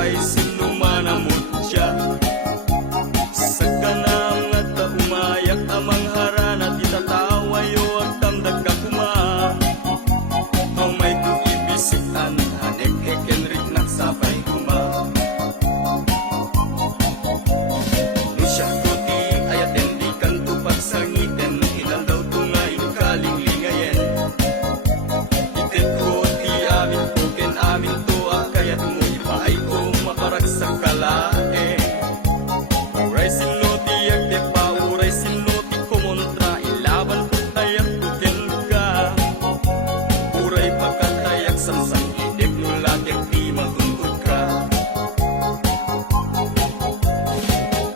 kay sinumanamot siya. Sa kanang at umayak amang harana ti tatawayo ang tamdag kakuma. Ang may kuibisitan hanek Henrik nagsapay kuma. Nusya kuti ayaten di kanto pagsangiten ilan daw tungay kalinglingayen. Itin ko ti amin ko ken amin to kayat mo ipaay ko makaragsak kalae. Uray sinoti agde pa uray sinoti kumontra ilaban ko tayak kuken ka. Uray pagkatayak samsang idek nulatek di magundod ka.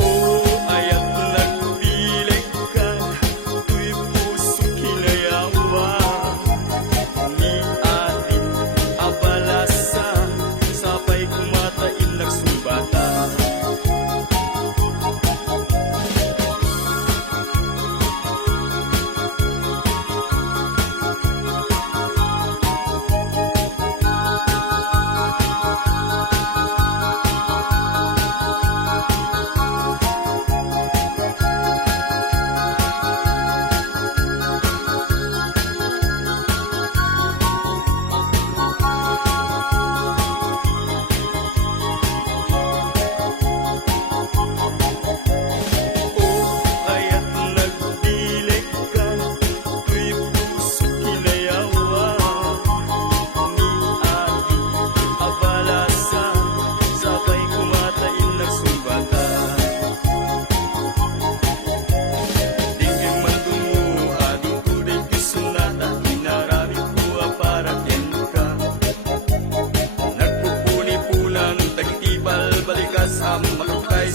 O ayat nagpilik ka tuy puso kinayawa. Ni atin abalasa sabay kumatain nagsumbata. Ayat nagpilik ka tuy puso kinayawa. Ni atin abalasa sabay kumatain nagsumbata. Dinggin man tungo ading kuday kisunata inarami ko para ken ka. Nagpupuni-punan tagtibal balikas ang makakay